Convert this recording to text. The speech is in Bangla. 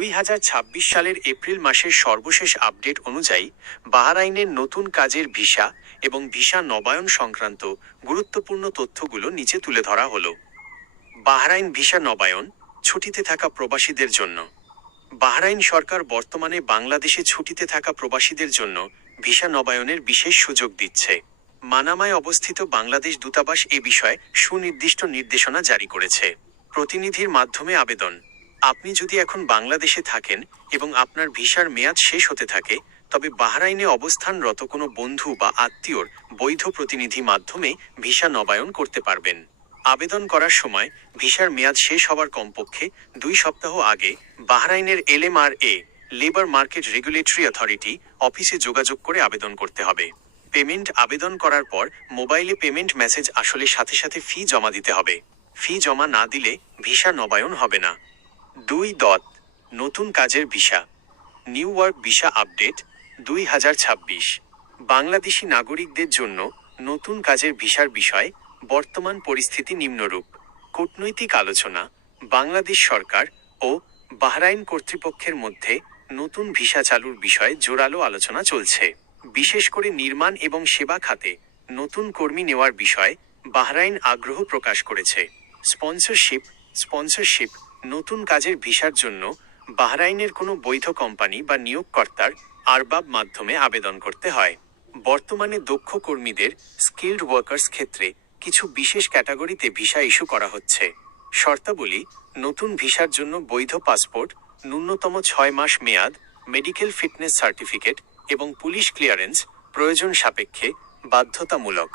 2026 সালের এপ্রিল মাসের সর্বশেষ আপডেট অনুযায়ী বাহরাইনের নতুন কাজের ভিসা এবং ভিসা নবায়ন সংক্রান্ত গুরুত্বপূর্ণ তথ্যগুলো নিচে তুলে ধরা হলো। বাহরাইন ভিসা নবায়ন, ছুটিতে থাকা প্রবাসীদের জন্য। বাহরাইন সরকার বর্তমানে বাংলাদেশে ছুটিতে থাকা প্রবাসীদের জন্য ভিসা নবায়নের বিশেষ সুযোগ দিচ্ছে। মানামায় অবস্থিত বাংলাদেশ দূতাবাস এ বিষয়ে সুনির্দিষ্ট নির্দেশনা জারি করেছে। প্রতিনিধির মাধ্যমে আবেদন। আপনি যদি এখন বাংলাদেশে থাকেন এবং আপনার ভিসার মেয়াদ শেষ হতে থাকে, তবে বাহরাইনে অবস্থানরত কোনো বন্ধু বা আত্মীয়র বৈধ প্রতিনিধি মাধ্যমে ভিসা নবায়ন করতে পারবেন। আবেদন করার সময় ভিসার মেয়াদ শেষ হওয়ার কমপক্ষে 2 সপ্তাহ আগে বাহরাইনের LMRA labour market regulatory authority অফিসে যোগাযোগ করে আবেদন করতে হবে। পেমেন্ট আবেদন করার পর মোবাইলে পেমেন্ট মেসেজ আসলে সাথে সাথে ফি জমা দিতে হবে। ফি জমা না দিলে ভিসা নবায়ন হবে না। 2. নতুন কাজের visa. New work visa update 2026। Bangladeshi নাগরিকদের জন্য নতুন কাজের ভিসার বিষয়ে বর্তমান পরিস্থিতি নিম্নরূপ। কূটনৈতিক আলোচনা। বাংলাদেশ সরকার ও বাহরাইন কর্তৃপক্ষের মধ্যে নতুন ভিসা চালুর বিষয়ে জোরালো আলোচনা চলছে। বিশেষ করে নির্মাণ এবং সেবা খাতে নতুন কর্মী নেওয়ার বিষয়ে বাহরাইন আগ্রহ প্রকাশ করেছে। স্পন্সরশিপ। নতুন কাজের ভিসার জন্য বাহরাইনের কোনো বৈধ কোম্পানি বা নিয়োগকর্তার আরবাব মাধ্যমে আবেদন করতে হয়। বর্তমানে দক্ষ কর্মীদের স্কিলড ওয়ার্কার্স ক্ষেত্রে কিছু বিশেষ ক্যাটাগরিতে ভিসা ইস্যু করা হচ্ছে। শর্তাবলী: নতুন ভিসার জন্য বৈধ পাসপোর্ট, ন্যূনতম 6 মাস মেয়াদ, মেডিকেল ফিটনেস সার্টিফিকেট এবং পুলিশ ক্লিয়ারেন্স প্রয়োজন সাপেক্ষে বাধ্যতামূলক।